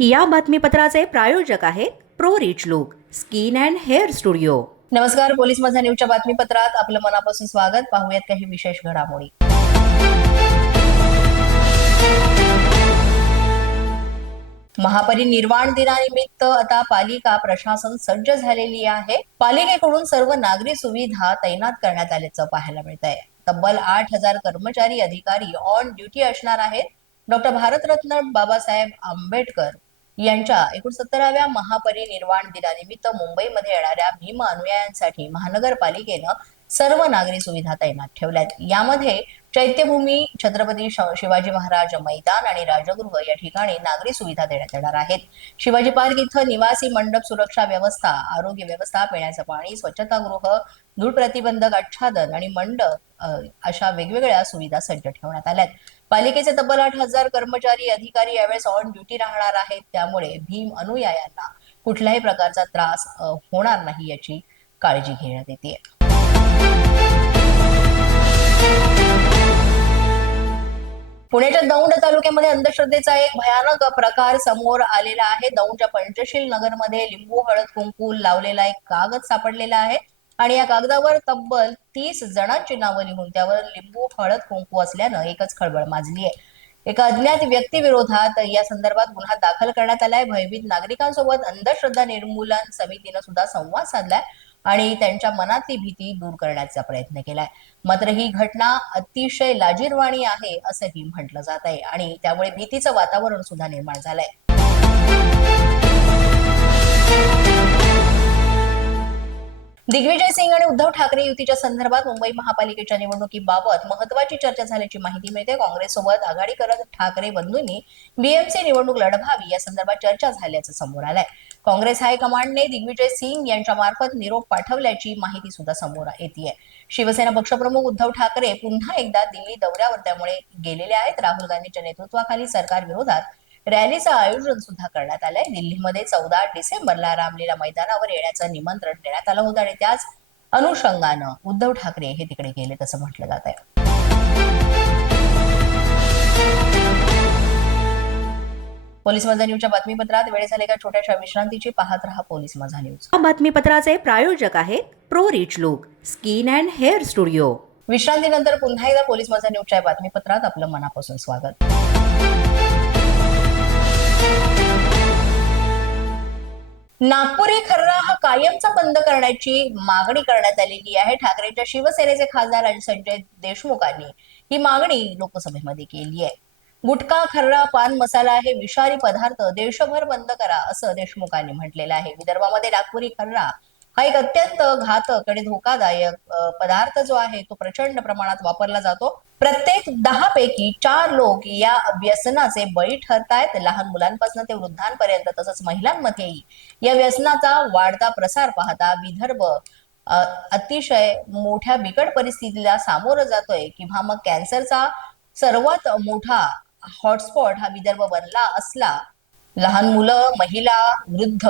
या बातमीपत्राचे प्रायोजक आहेत pro rich look skin and hair studio. नमस्कार. पोलीस माझा न्यूजच्या बातमीपत्रात आपलं मनापासून स्वागत. पाहूयात काही विशेष घडामोडी. महापरिनिर्वाण दिनानिमित्त आता पालिका प्रशासन सज्ज झालेली आहे. पालिकेकडून सर्व नागरी सुविधा तैनात करण्यात आल्याचं पाहायला मिळत आहे. तब्बल 8,000 कर्मचारी अधिकारी ऑन ड्युटी असणार आहेत. डॉक्टर भारतरत्न बाबासाहेब आंबेडकर यांच्या 69व्या महापरिनिर्वाण दिनानिमित्त मुंबईमध्ये येणाऱ्या भीम अनुयायांसाठी महानगरपालिकेनं सर्व नागरी सुविधा तैनात ठेवल्यात. यामध्ये चैत्यभूमी, छत्रपती शिवाजी महाराज मैदान आणि राजगृह या ठिकाणी नागरी सुविधा देण्यात येणार आहेत. शिवाजी पार्क इथं निवासी मंडप, सुरक्षा व्यवस्था, आरोग्य व्यवस्था, पिण्याचं पाणी, स्वच्छतागृह, धूळ प्रतिबंधक आच्छादन आणि मंडप अशा वेगवेगळ्या सुविधा सज्ज ठेवण्यात आल्यात. पालिकेचे तब्बल 8,000 कर्मचारी अधिकारी यावेळेस ऑन ड्युटी राहणार आहेत. त्यामुळे भीम अनुयायांना कुठल्याही प्रकारचा त्रास होणार नाही याची काळजी घेण्यात येते. पुण्याच्या दौंड तालुक्यामध्ये अंधश्रद्धेचा एक भयानक प्रकार समोर आलेला आहे. दौंडच्या पंचशील नगरमध्ये लिंबू हळद कुंकू लावलेला एक कागद सापडलेला आहे आणि या कागदावर तब्बल 30 जणांची नावं लिहून त्यावर लिंबू हळद कुंकू असल्यानं एकच खळबळ माजली आहे. एका अज्ञात व्यक्तीविरोधात या संदर्भात गुन्हा दाखल करण्यात आलाय. भयभीत नागरिकांसोबत अंधश्रद्धा निर्मूलन समितीनं सुद्धा संवाद साधलाय आणि त्यांच्या मनातली भीती दूर करण्याचा प्रयत्न केलाय. मात्र ही घटना अतिशय लाजिरवाणी आहे असंही म्हटलं जात आहे आणि त्यामुळे भीतीचं वातावरण सुद्धा निर्माण झालंय. दिग्विजय सिंग आणि उद्धव ठाकरे युतीच्या संदर्भात मुंबई महापालिकेच्या निवडणुकीबाबत महत्वाची चर्चा झाल्याची माहिती मिळते. काँग्रेससोबत आघाडी करत ठाकरे बंधूंनी बीएमसी निवडणूक लढवावी या संदर्भात चर्चा झाल्याचं समोर आलंय. काँग्रेस हायकमांडने दिग्विजय सिंग यांच्या मार्फत निरोप पाठवल्याची माहिती सुद्धा समोर येते. शिवसेना पक्षप्रमुख उद्धव ठाकरे पुन्हा एकदा दिल्ली दौऱ्यावर त्यामुळे गेलेले आहेत. राहुल गांधीच्या नेतृत्वाखाली सरकार विरोधात रॅलीचं आयोजन सुद्धा करण्यात आलंय. दिल्लीमध्ये 14 डिसेंबरला रामलीला मैदानावर येण्याचं निमंत्रण देण्यात आलं होतं आणि त्याच अनुषंगानं उद्धव ठाकरे हे तिकडे गेले असं म्हटलं जात आहे. पोलीस माझा न्यूजच्या बातमीपत्रात वेळ झाले का छोट्याशा विश्रांतीची. पाहत रहा पोलीस माझा न्यूज. या बातमीपत्राचे प्रायोजक आहेत pro rich look skin and hair studio. विश्रांतीनंतर पुन्हा एकदा पोलीस माझा न्यूजच्या बातमीपत्रात आपलं मनापासून स्वागत. नागपुरी खर्रा हा कायमचा बंद करण्याची मागणी करण्यात आलेली आहे. ठाकरेंच्या शिवसेनेचे खासदार संजय देशमुखांनी ही मागणी लोकसभेमध्ये केली आहे. गुटखा, खर्रा, पान मसाला हे विषारी पदार्थ देशभर बंद करा असं देशमुखांनी म्हटलेलं आहे. विदर्भामध्ये नागपुरी खर्रा हा एक अत्यंत घातक आणि धोकादायक पदार्थ जो आहे तो प्रचंड प्रमाणात वापरला जातो. प्रत्येक 10 पैकी 4 लोक या व्यसनाचे बळी ठरतायत. लहान मुलांपासून ते वृद्धांपर्यंत तसंच महिलांमध्येही या व्यसनाचा वाढता प्रसार पाहता विदर्भ अतिशय मोठ्या बिकट परिस्थितीला सामोरं जातोय किंवा मग कॅन्सरचा सर्वात मोठा हॉटस्पॉट हा विदर्भ बनला असला. लहान मुलं, महिला, वृद्ध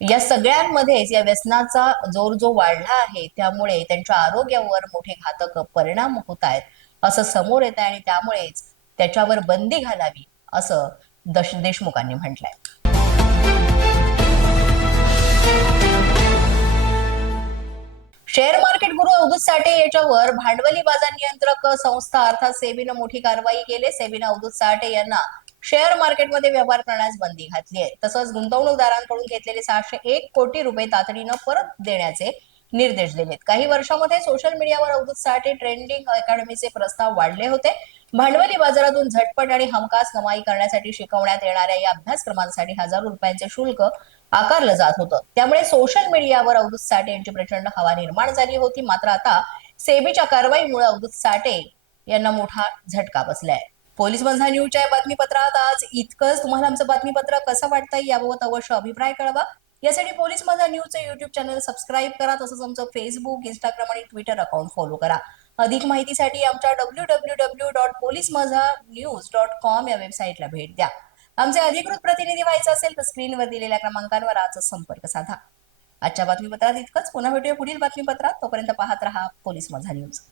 या सगळ्यांमध्येच या व्यसनाचा जोर जो वाढला आहे त्यामुळे त्यांच्या आरोग्यावर मोठे घातक परिणाम होत आहेत असं समोर येत आहे आणि त्यामुळेच त्याच्यावर बंदी घालावी असं देशमुखांनी म्हटलंय. शेअर मार्केट गुरु अवधूत साठे याच्यावर भांडवली बाजार नियंत्रक संस्था अर्थात सेबीनं मोठी कारवाई केली. सेबीनं अवधूत साठे यांना शेअर मार्केटमध्ये व्यवहार करण्यास बंदी घातली आहे. तसंच गुंतवणूकदारांकडून घेतलेले 601 कोटी रुपये तातडीनं परत देण्याचे निर्देश दिलेत. काही वर्षांमध्ये सोशल मीडियावर अवधूत साठे ट्रेंडिंग अकॅडमीचे प्रस्ताव वाढले होते. भांडवली बाजारातून झटपट आणि हमखास कमाई करण्यासाठी शिकवण्यात येणाऱ्या या अभ्यासक्रमांसाठी हजारो रुपयांचे शुल्क आकारलं जात होतं. त्यामुळे सोशल मीडियावर अवधूत साठे यांची प्रचंड हवा निर्माण झाली होती. मात्र आता सेबीच्या कारवाईमुळे अवधूत साठे यांना मोठा झटका बसलाय. पोलीस माझा न्यूजच्या बातमीपत्रात आज इतकंच. तुम्हाला आमचं बातमीपत्र कसं वाटतंय याबाबत अवश्य अभिप्राय कळवा. यासाठी पोलीस माझा न्यूजचं युट्यूब चॅनल सबस्क्राईब करा. तसंच आमचं फेसबुक, इंस्टाग्राम आणि ट्विटर अकाउंट फॉलो करा. अधिक माहितीसाठी आमच्या www.policemazhanews.com या वेबसाईटला भेट द्या. आमचे अधिकृत प्रतिनिधी व्हायचं असेल तर स्क्रीनवर दिलेल्या क्रमांकांवर आजच संपर्क साधा. आजच्या बातमीपत्रात इतकंच. पुन्हा भेटूया पुढील बातमीपत्रात. तोपर्यंत पाहत रहा पोलीस माझा न्यूज.